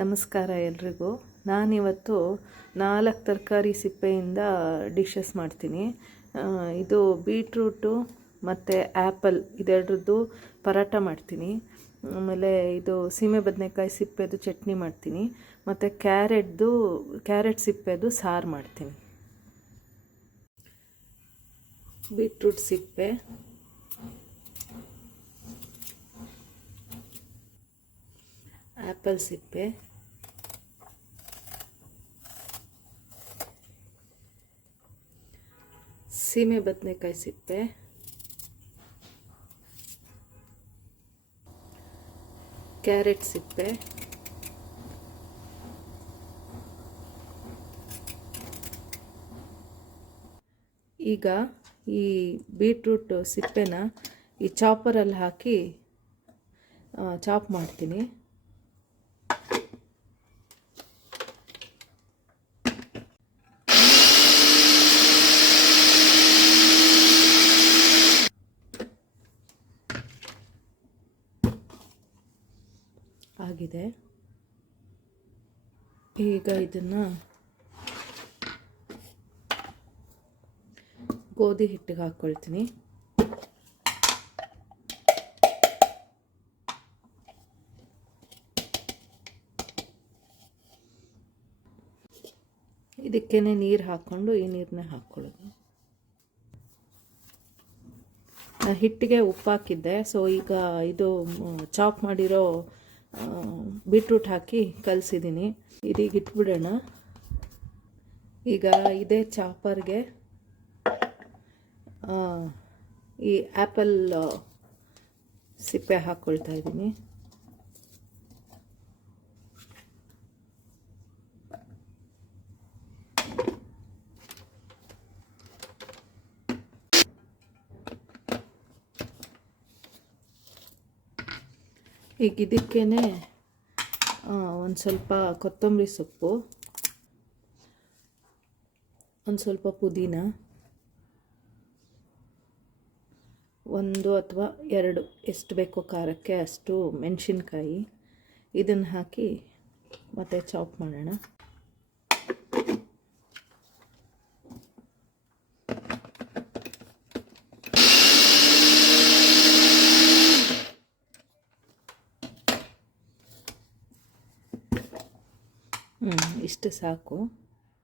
ನಮಸ್ಕಾರ ಎಲ್ರಿಗೂ. ನಾನಿವತ್ತು 4 ತರಕಾರಿ ಸಿಪ್ಪೆಯಿಂದ ಡಿಶಸ್ ಮಾಡ್ತೀನಿ. ಇದು ಬೀಟ್ರೂಟು ಮತ್ತು ಆ್ಯಪಲ್ ಇದೆರಡರದ್ದು ಪರಾಟ ಮಾಡ್ತೀನಿ. ಆಮೇಲೆ ಇದು ಸೀಮೆ ಬದನೆಕಾಯಿ ಸಿಪ್ಪೆದು ಚಟ್ನಿ ಮಾಡ್ತೀನಿ. ಮತ್ತು ಕ್ಯಾರೆಟ್ ಸಿಪ್ಪೆದು ಸಾರು ಮಾಡ್ತೀನಿ. ಬೀಟ್ರೂಟ್ ಸಿಪ್ಪೆ, ಆ್ಯಪಲ್ ಸಿಪ್ಪೆ, ಸೀಮೆ ಬದನೆಕಾಯಿ ಸಿಪ್ಪೆ, ಕ್ಯಾರೆಟ್ ಸಿಪ್ಪೆ, ಈಗ ಈ ಬೀಟ್ರೂಟ್ ಸಿಪ್ಪೆನ ಈ ಚಾಪರಲ್ಲಿ ಹಾಕಿ ಚಾಪ್ ಮಾಡ್ತೀನಿ. ಆಗಿದೆ. ಈಗ ಇದನ್ನು ಗೋಧಿ ಹಿಟ್ಟಿಗೆ ಹಾಕ್ಕೊಳ್ತೀನಿ. ಇದಕ್ಕೇನೆ ನೀರು ಹಾಕ್ಕೊಂಡು ಈ ನೀರನ್ನ ಹಾಕ್ಕೊಳ್ಳೋದು. ಹಿಟ್ಟಿಗೆ ಉಪ್ಪು ಹಾಕಿದ್ದೆ. ಸೊ ಈಗ ಇದು ಚಾಪ್ ಮಾಡಿರೋ ಬೀಟ್ರೂಟ್ ಹಾಕಿ ಕಲಸಿದ್ದೀನಿ. ಇದೀಗ ಇಟ್ಬಿಡೋಣ. ಈಗ ಇದೇ ಚಾಪರ್ಗೆ ಈ ಆ್ಯಪಲ್ ಸಿಪ್ಪೆ ಹಾಕ್ಕೊಳ್ತಾ ಇದ್ದೀನಿ. ಈಗ ಇದಕ್ಕೇನೆ ಒಂದು ಸ್ವಲ್ಪ ಕೊತ್ತಂಬರಿ ಸೊಪ್ಪು, ಒಂದು ಸ್ವಲ್ಪ ಪುದೀನ, 1 ಅಥವಾ 2 ಎಷ್ಟು ಬೇಕೋ ಖಾರಕ್ಕೆ ಅಷ್ಟು ಮೆಣಸಿನ್ಕಾಯಿ ಇದನ್ನು ಹಾಕಿ ಮತ್ತೆ ಚಾಪ್ ಮಾಡೋಣ. ಇಷ್ಟು ಸಾಕು.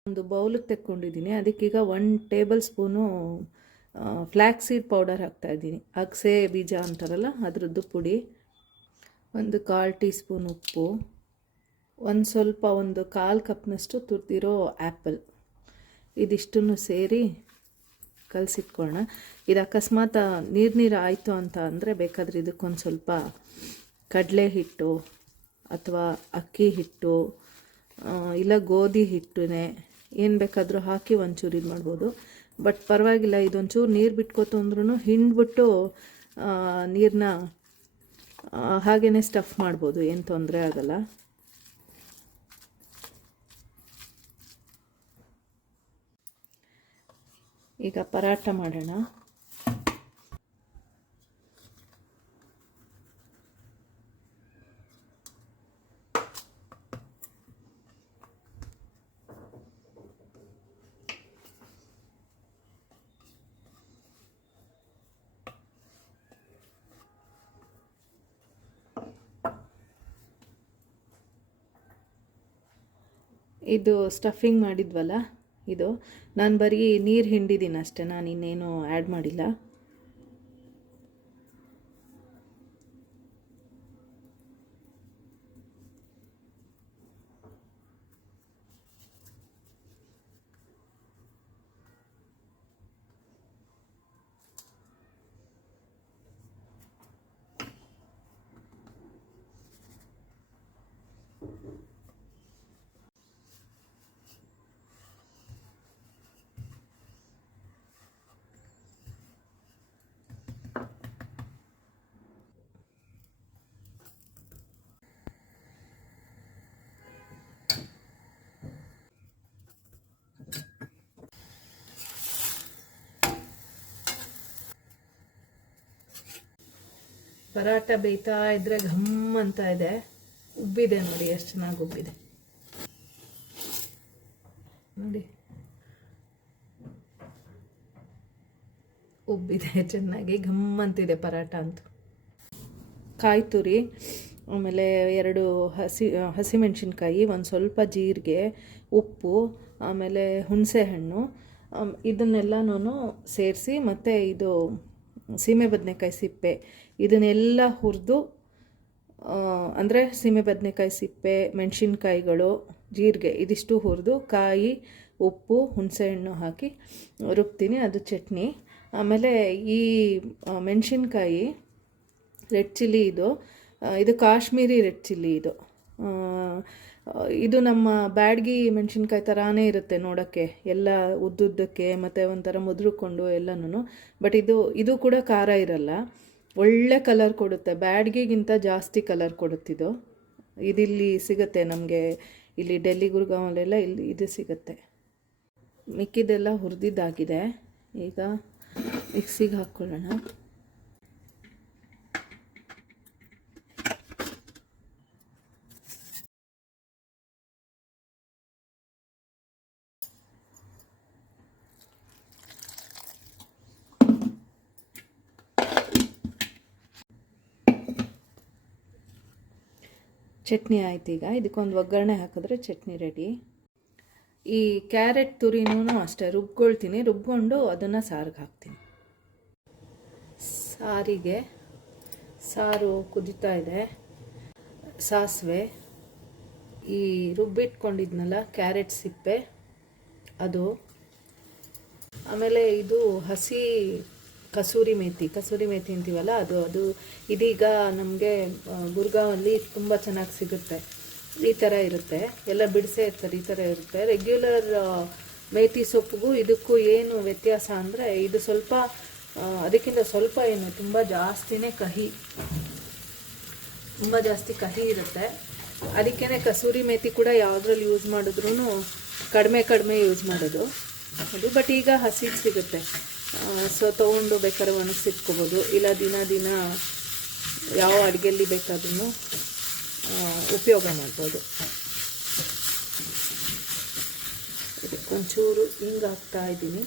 ಒಂದು ಬೌಲಿಗೆ ತೆಕ್ಕೊಂಡಿದ್ದೀನಿ. ಅದಕ್ಕೀಗ 1 table spoon flax seed powder ಹಾಕ್ತಾಯಿದ್ದೀನಿ. ಅಗಸೆ ಬೀಜ ಅಂತಾರಲ್ಲ ಅದರದ್ದು ಪುಡಿ, 1/4 ಟೀ ಸ್ಪೂನ್ ಉಪ್ಪು, ಒಂದು 1/4 ಕಪ್ನಷ್ಟು ತುರಿದಿರೋ ಆ್ಯಪಲ್, ಇದಿಷ್ಟನ್ನು ಸೇರಿ ಕಲಸಿಟ್ಕೊಳ್ಳೋಣ. ಇದು ಅಕಸ್ಮಾತ್ ನೀರು ಆಯಿತು ಅಂತ ಅಂದರೆ ಬೇಕಾದರೆ ಇದಕ್ಕೊಂದು ಸ್ವಲ್ಪ ಕಡಲೆ ಹಿಟ್ಟು ಅಥವಾ ಅಕ್ಕಿ ಹಿಟ್ಟು ಇಲ್ಲ ಗೋಧಿ ಹಿಟ್ಟುನೇ ಏನು ಬೇಕಾದರೂ ಹಾಕಿ ಒಂಚೂರು ಇದು ಮಾಡ್ಬೋದು. ಬಟ್ ಪರವಾಗಿಲ್ಲ, ಇದೊಂಚೂರು ನೀರು ಬಿಟ್ಕೋತು ಅಂದ್ರೂ ಹಿಂಡ್ಬಿಟ್ಟು ನೀರನ್ನ ಹಾಗೇ ಸ್ಟಫ್ ಮಾಡ್ಬೋದು, ಏನು ತೊಂದರೆ ಆಗಲ್ಲ. ಈಗ ಪರಾಟ ಮಾಡೋಣ. ಇದು ಸ್ಟಫಿಂಗ್ ಮಾಡಿದ್ವಲ್ಲ, ಇದು ನಾನು ಬರೀ ನೀರು ಹಿಂಡಿದ್ದೀನಿ ಅಷ್ಟೇ, ನಾನು ಇನ್ನೇನು ಆ್ಯಡ್ ಮಾಡಿಲ್ಲ. ಪರಾಟ ಬೇಯ್ತಾ ಇದ್ರೆ ಘಮ್ ಅಂತ ಇದೆ. ಉಬ್ಬಿದೆ ನೋಡಿ, ಎಷ್ಟು ಚೆನ್ನಾಗಿ ಉಬ್ಬಿದೆ ನೋಡಿ, ಉಬ್ಬಿದೆ ಚೆನ್ನಾಗಿ, ಗಮ್ಮಂತಿದೆ ಪರಾಟ ಅಂತೂ. ಕಾಯಿ ತುರಿ, ಆಮೇಲೆ 2 ಹಸಿಮೆಣಸಿನ್ಕಾಯಿ, ಒಂದು ಸ್ವಲ್ಪ ಜೀರಿಗೆ, ಉಪ್ಪು, ಆಮೇಲೆ ಹುಣಸೆ ಹಣ್ಣು, ಇದನ್ನೆಲ್ಲನೂ ಸೇರಿಸಿ, ಮತ್ತು ಇದು ಸೀಮೆ ಬದನೆಕಾಯಿ ಸಿಪ್ಪೆ, ಇದನ್ನೆಲ್ಲ ಹುರಿದು, ಅಂದರೆ ಸೀಮೆ ಬದನೆಕಾಯಿ ಸಿಪ್ಪೆ, ಮೆಣಸಿನ್ಕಾಯಿಗಳು, ಜೀರಿಗೆ ಇದಿಷ್ಟು ಹುರಿದು, ಕಾಯಿ, ಉಪ್ಪು, ಹುಣಸೆ ಹಣ್ಣು ಹಾಕಿ ರುಬ್ತೀನಿ, ಅದು ಚಟ್ನಿ. ಆಮೇಲೆ ಈ ಮೆಣಸಿನ್ಕಾಯಿ ರೆಡ್ ಚಿಲ್ಲಿ, ಇದು ಕಾಶ್ಮೀರಿ ರೆಡ್ ಚಿಲ್ಲಿ. ಇದು ನಮ್ಮ ಬ್ಯಾಡಗಿ ಮೆಣಸಿನ್ಕಾಯಿ ಥರಾನೇ ಇರುತ್ತೆ ನೋಡೋಕ್ಕೆ, ಎಲ್ಲ ಉದ್ದುದ್ದಕ್ಕೆ ಮತ್ತು ಒಂಥರ ಮುದ್ರುಕೊಂಡು ಎಲ್ಲನೂ. ಬಟ್ ಇದು ಕೂಡ ಖಾರ ಇರಲ್ಲ, ಒಳ್ಳೆ ಕಲರ್ ಕೊಡುತ್ತೆ, ಬ್ಯಾಡಗಿಗಿಂತ ಜಾಸ್ತಿ ಕಲರ್ ಕೊಡುತ್ತಿದ್ದು. ಇದಿಲ್ಲಿ ಸಿಗುತ್ತೆ ನಮಗೆ, ಇಲ್ಲಿ ಡೆಲ್ಲಿ ಗುರ್ಗಾವಲ್ಲೆಲ್ಲ ಇಲ್ಲಿ ಇದು ಸಿಗುತ್ತೆ. ಮಿಕ್ಕಿದೆಲ್ಲ ಹುರಿದಿದ್ದಾಗಿದೆ, ಈಗ ಮಿಕ್ಸಿಗೆ ಹಾಕ್ಕೊಳ್ಳೋಣ. ಚಟ್ನಿ ಆಯ್ತು. ಈಗ ಇದಕ್ಕೊಂದು ಒಗ್ಗರಣೆ ಹಾಕಿದ್ರೆ ಚಟ್ನಿ ರೆಡಿ. ಈ ಕ್ಯಾರೆಟ್ ತುರಿನೂ ಅಷ್ಟೇ ರುಬ್ಕೊಳ್ತೀನಿ, ರುಬ್ಕೊಂಡು ಅದನ್ನು ಸಾರಿಗೆ ಹಾಕ್ತೀನಿ. ಸಾರು ಕುದೀತಾ ಇದೆ. ಸಾಸಿವೆ, ಈ ರುಬ್ಬಿಟ್ಕೊಂಡಿದ್ನಲ್ಲ ಕ್ಯಾರೆಟ್ ಸಿಪ್ಪೆ ಅದು, ಆಮೇಲೆ ಇದು ಹಸಿ ಕಸೂರಿ ಮೇಥಿ ಅಂತೀವಲ್ಲ ಅದು ಇದೀಗ ನಮಗೆ ಗುರ್ಗಾವಲ್ಲಿ ತುಂಬ ಚೆನ್ನಾಗಿ ಸಿಗುತ್ತೆ. ಈ ಥರ ಇರುತ್ತೆ, ಎಲ್ಲ ಬಿಡಿಸೇ ಇರ್ತಾರೆ, ಈ ಥರ ಇರುತ್ತೆ. ರೆಗ್ಯುಲರ್ ಮೇಥಿ ಸೊಪ್ಪಿಗೂ ಇದಕ್ಕೂ ಏನು ವ್ಯತ್ಯಾಸ ಅಂದರೆ, ಇದು ಸ್ವಲ್ಪ ಅದಕ್ಕಿಂತ ಸ್ವಲ್ಪ ಏನು ತುಂಬ ಜಾಸ್ತಿನೇ ತುಂಬ ಜಾಸ್ತಿ ಕಹಿ ಇರುತ್ತೆ. ಅದಕ್ಕೇ ಕಸೂರಿ ಮೇಥಿ ಕೂಡ ಯಾವುದ್ರಲ್ಲಿ ಯೂಸ್ ಮಾಡಿದ್ರೂ ಕಡಿಮೆ ಯೂಸ್ ಮಾಡೋದು ಅದು. ಬಟ್ ಈಗ ಹಸಿದು ಸಿಗುತ್ತೆ, ಸೊ ತೊಗೊಂಡು ಬೇಕಾದ್ರೆ ಒಣಗಿಸಿಟ್ಕೋಬೋದು, ಇಲ್ಲ ದಿನ ಯಾವ ಅಡುಗೆಯಲ್ಲಿ ಬೇಕಾದ್ರೂ ಉಪಯೋಗ ಮಾಡ್ಬೋದು. ಇದಕ್ಕೊಂಚೂರು ಹಿಂಗೆ ಹಾಕ್ತಾ ಇದ್ದೀನಿ.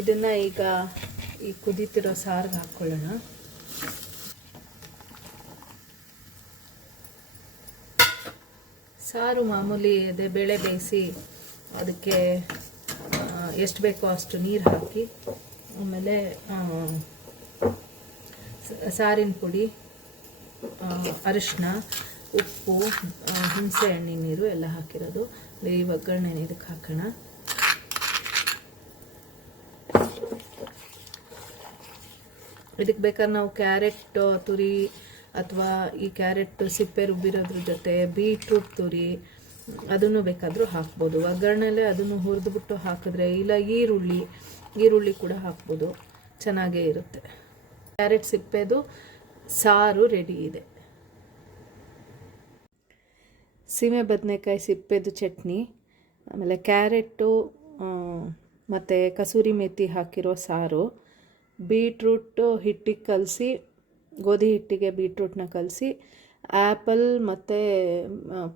ಇದನ್ನು ಈಗ ಈ ಕುದೀತಿರೋ ಸಾರಿಗೆ ಹಾಕ್ಕೊಳ್ಳೋಣ. ಸಾರು ಮಾಮೂಲಿ ಅದೇ ಬೇಳೆ ಬೇಯಿಸಿ ಅದಕ್ಕೆ ಎಷ್ಟು ಬೇಕೋ ಅಷ್ಟು ನೀರು ಹಾಕಿ, ಆಮೇಲೆ ಸಾರಿನ ಪುಡಿ, ಅರಿಶಿನ, ಉಪ್ಪು, ಹುಣಸೆ ಹಣ್ಣಿನ ನೀರು ಎಲ್ಲ ಹಾಕಿರೋದು. ಈ ಒಗ್ಗರಣೆ ಇದಕ್ಕೆ ಹಾಕೋಣ. ಇದಕ್ಕೆ ಬೇಕಾದ್ರೆ ನಾವು ಕ್ಯಾರೆಟ್ ತುರಿ ಅಥವಾ ಈ ಕ್ಯಾರೆಟ್ ಸಿಪ್ಪೆ ರುಬ್ಬಿರೋದ್ರ ಜೊತೆ ಬೀಟ್ರೂಟ್ ತುರಿ ಅದನ್ನು ಬೇಕಾದರೂ ಹಾಕ್ಬೋದು. ಒಗ್ಗರಣೆಲೆ ಅದನ್ನು ಹುರಿದ್ಬಿಟ್ಟು ಹಾಕಿದ್ರೆ, ಇಲ್ಲ ಈರುಳ್ಳಿ ಕೂಡ ಹಾಕ್ಬೋದು, ಚೆನ್ನಾಗೇ ಇರುತ್ತೆ. ಕ್ಯಾರೆಟ್ ಸಿಪ್ಪೆದು ಸಾರು ರೆಡಿ ಇದೆ. ಸೀಮೆ ಬದನೆಕಾಯಿ ಸಿಪ್ಪೆದು ಚಟ್ನಿ, ಆಮೇಲೆ ಕ್ಯಾರೆಟು ಮತ್ತು ಕಸೂರಿ ಮೇಥಿ ಹಾಕಿರೋ ಸಾರು, ಬೀಟ್ರೂಟು ಹಿಟ್ಟಿಗೆ ಕಲಸಿ, ಗೋಧಿ ಹಿಟ್ಟಿಗೆ ಬೀಟ್ರೂಟ್ನ ಕಲಸಿ, ಆ್ಯಪಲ್ ಮತ್ತು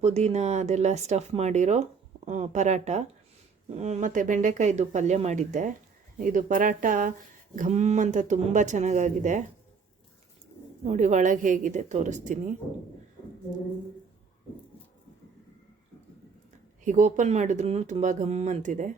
ಪುದೀನ ಅದೆಲ್ಲ ಸ್ಟಫ್ ಮಾಡಿರೋ ಪರಾಟ, ಮತ್ತು ಬೆಂಡೆಕಾಯಿದು ಪಲ್ಯ ಮಾಡಿದ್ದೆ. ಇದು ಪರಾಟ ಘಮ್ ಅಂತ ತುಂಬ ಚೆನ್ನಾಗಾಗಿದೆ ನೋಡಿ. ಒಳಗೆ ಹೇಗಿದೆ ತೋರಿಸ್ತೀನಿ. ಹೀಗೆ ಓಪನ್ ಮಾಡಿದ್ರೂ ತುಂಬ ಘಮ್ ಅಂತಿದೆ.